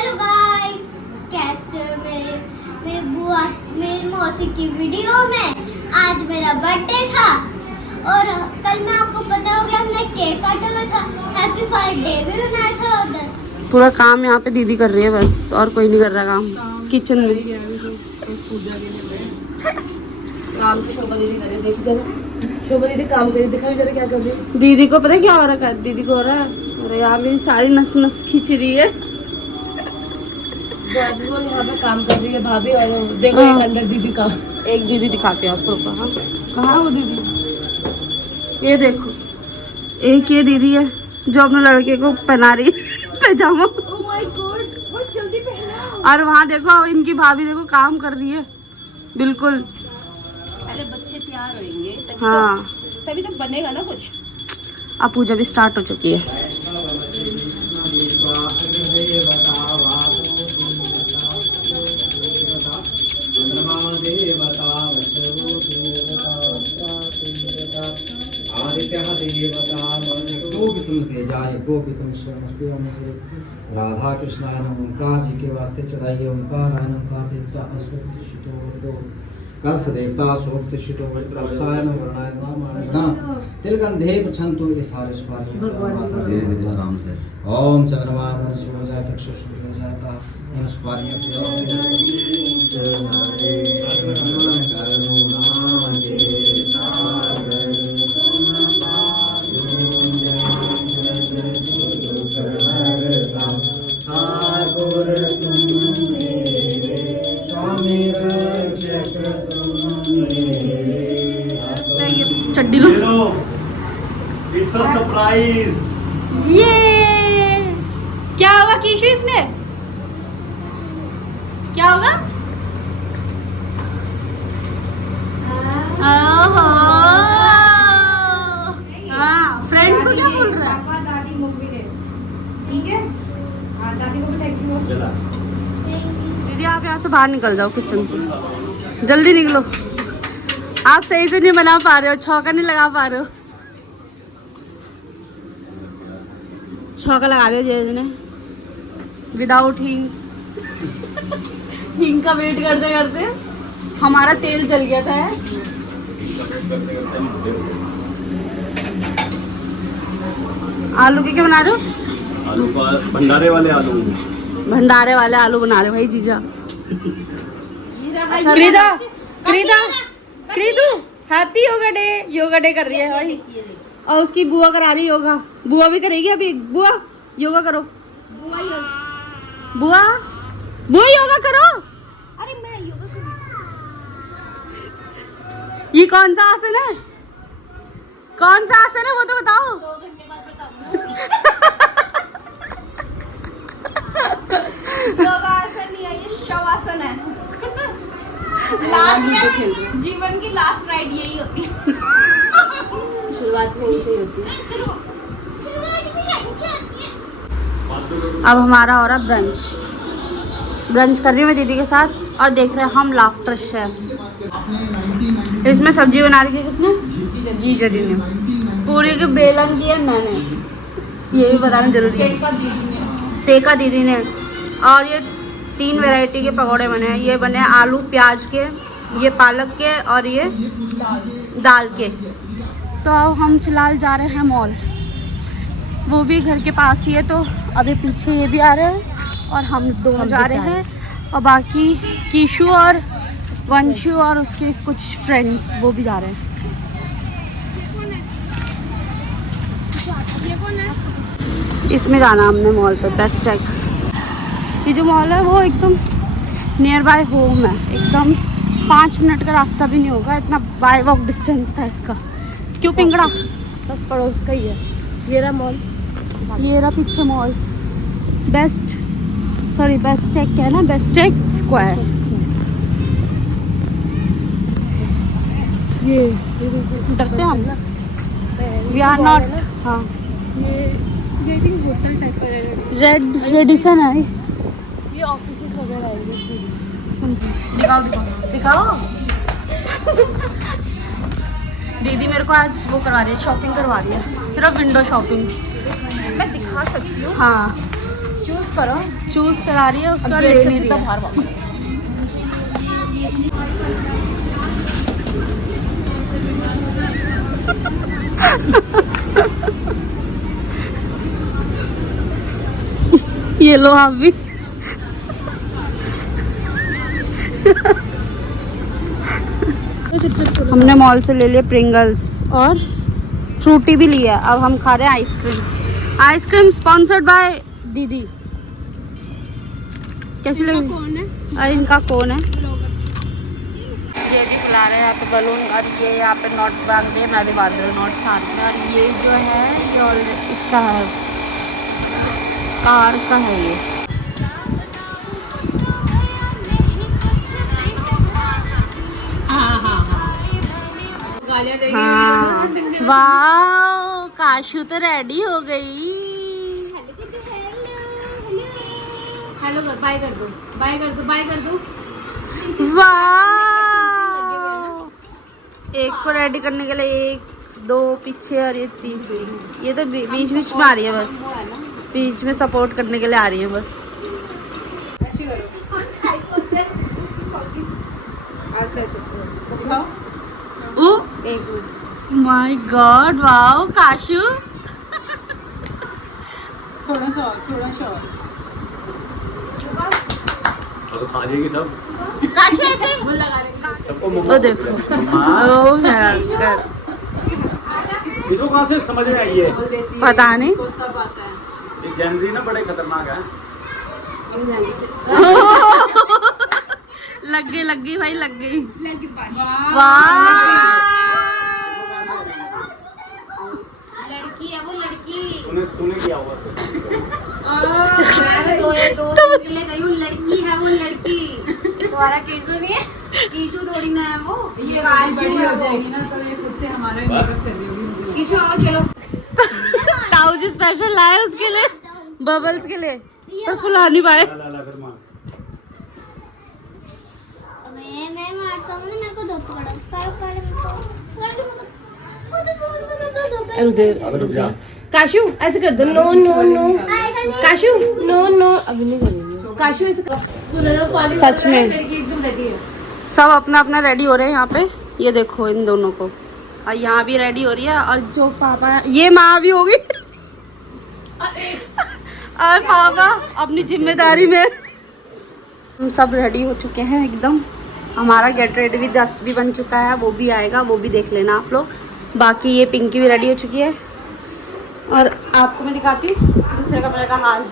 Hello guys, कैसे हो मेरे बुआ मेरी मौसी की वीडियो में। आज मेरा बर्थडे था और कल मैं आपको पता हो गया हमने केक काटा था, हैप्पी बर्थडे भी बनाया था उधर। पूरा काम यहाँ पे दीदी कर रही है बस, और कोई नहीं कर रहा काम किचन में। काम तो शोभा दीदी करे, देखी जरा शोभा दीदी काम करे, दिखाई जरा क्या कर रही है। दीदी को पता है क्या हो रहा है? दीदी को हो रहा है अरे यार मेरी सारी नस नस खींच रही है। वो यहाँ पे काम कर रही है भाभी, और देखो एक अंदर दीदी का एक दीदी दिखाते हैं आपको। कहाँ है वो दीदी? ये देखो, एक ये दीदी है जो अपने लड़के को पहना रही है पैजामा। ओह माय गॉड, बहुत जल्दी पहना। और वहाँ देखो इनकी भाभी देखो काम कर रही है बिल्कुल। पहले बच्चे तैयार होंगे हाँ तभी तो बनेगा ना कुछ। अब पूजा भी स्टार्ट हो चुकी है। राधा कृष्ण ओंकार जी के वास्ते चढ़ाइए। ओंकार ओंकार देवता कलश देवता सोक्त शिटो कलशायन वर्णाय वामायन तिलगंधे पछंतु ये सारे सुपारी भगवान से ओम चंद्रमा मन शुभ जाए तक्षु शुभ जाता इन सुपारियों चड्डी लो। It's a surprise. ये क्या होगा कीशु इसमें? क्या होगा? ओहो हाँ, फ्रेंड को क्या बोल रहा है? पापा दादी मम्मी ने, ठीक है? हाँ दादी को भी थैंक यू। दीदी आप यहाँ से बाहर निकल जाओ किचन से, जल्दी निकलो। आप सही से नहीं बना पा रहे हो, छौका नहीं लगा पा रहे हो। छौका लगा दिया जय ने विदाउट हींग। हींग का वेट करते करते हमारा तेल जल गया था। आलू के क्या बना रहे हो? आलू का भंडारे वाले आलू। भंडारे वाले आलू बना रहे हो भाई जीजा। क्रीदा क्रीदा क्रीदू हैप्पी योगा डे कर रही है भाई। और उसकी बुआ करा रही योगा। बुआ भी करेगी अभी। बुआ योगा करो। बुआ बुआ योगा करो। अरे मैं योगा करूँ। ये कौन सा आसन है? कौन सा आसन है वो तो बताओ। 2 घंटे बाद बताऊंगा। योगासन नहीं है, ये शवासन है। लास्ट जीवन की लास्ट राइड यही होती है। शुरुआत में ऐसे ही होती है। शुरुआत में अच्छी होती है। अब हमारा हो रहा ब्रंच। ब्रंच कर रही हूँ मैं दीदी के साथ और देख रहे हैं हम लाफ्टर शेफ। इसमें सब्जी बना रही है किसने? जीजा जी ने। पूरी की बेलन की है मैंने, ये भी बताना जरूरी है। सेका दीदी ने। और ये 3 वैरायटी के पकौड़े बने हैं। ये बने आलू प्याज के, ये पालक के और ये दाल के। तो अब हम फिलहाल जा रहे हैं मॉल। वो भी घर के पास ही है, तो अभी पीछे ये भी आ रहे हैं और हम दोनों जा रहे हैं। और बाकी कीशु और वंशु और उसके कुछ फ्रेंड्स वो भी जा रहे हैं। इसमें जाना हमने मॉल पे, बेस्ट चेक। ये जो मॉल है वो एकदम नियर बाय होम है, एकदम 5 मिनट का रास्ता भी नहीं होगा, इतना बाय वॉक डिस्टेंस था इसका। क्यों पिंगड़ा? बस पड़ोस का ही है। ये रहा मॉल, ये रहा पीछे मॉल। बेस्ट टेक क्या है ना, बेस्ट टेक स्क्वायर। ये डरते हैं हम, वी आर नॉट। हाँ ये होटल टाइप का है। रेडिसन है। ये ऑफिसेस वगैरह है। दिखाओ। दीदी मेरे को आज वो करवा रही है, शॉपिंग करवा रही है, सिर्फ विंडो शॉपिंग। मैं दिखा सकती हूँ। हाँ चूज करो चूज करा रही है उसका, ले नहीं रही है। बाहर वापस ये लो आप भी। हमने मॉल से ले लिए प्रिंगल्स और फ्रूटी भी लिया। अब हम खा रहे हैं आइसक्रीम। आइसक्रीम स्पॉन्सर्ड बाय दीदी। कैसी लगी? कौन है? अरे इनका कौन है? ये जी बुला रहे हैं यहाँ पे बलून, और ये यहाँ पे नोट बांध रहे हैं, मैं भी बांध रही हूँ नोट साथ में। और ये जो है ये ऑलरेडी इसका है, कार का है ये। हाँ, वाह काशू तो रेडी हो गई। हेलो कर, बाय कर दो, बाय कर दो, बाय कर दो। वाह, एक को रेडी करने के लिए एक दो पीछे और ये तीसरी, ये तो बीच बीच में आ रही है, बस बीच में सपोर्ट करने के लिए आ रही है बस। ऐसे करो। अच्छा दिखाओ। My god, wow Kashu. थोड़ा सा और, थोड़ा सा और। तो खा जाएगी सब। काशू ऐसे वो लगा रहे सबको वो मोमो देखो। हाँ। ओ भयंकर, इसको कहाँ से समझ में आई है? पता नहीं। इसको सब आता है। ये जेंजी ना बड़े खतरनाक है। लग गई भाई, लग गई। वाह। वाह, लड़की है वो, लड़की। तूने किया होगा उसको। मैं तो दो के लिए गई हूँ, लड़की है वो, लड़की। तुम्हारा केसो नहीं है? कीशु थोड़ी ना है वो, ये काशू बड़ी है हो वो। जाएगी ना तो ये खुद से हमारा मेकअप कर रही होगी मुझे। कीशु आओ चलो। ताऊ जी स्पेशल लाए उसके लिए, बबल्स के लिए, पर फुला नहीं पाए। ला ला फिर मार। मैं मारता हूँ ना, मेरे को दो पकड़ो, पहले मेरे को रुक जा। काशू ऐसे कर दो। नो नो नो आएगा नहीं। काशू, नो नो अभी नहीं करेंगे। काशू ऐसे कर। सच में लड़की एकदम रेडी है। सब अपना अपना रेडी हो रहे हैं यहाँ पे। ये देखो इन दोनों को, और यहाँ भी रेडी हो रही है, और जो पापा है, ये माँ भी होगी और पापा अपनी जिम्मेदारी में। हम सब रेडी हो चुके हैं एकदम। हमारा गेट रेडी भी 10 भी बन चुका है, वो भी आएगा, वो भी देख लेना आप लोग। बाकी ये पिंकी भी रेडी हो चुकी है, और आपको मैं दिखाती हूँ दूसरे कमरे का हाल।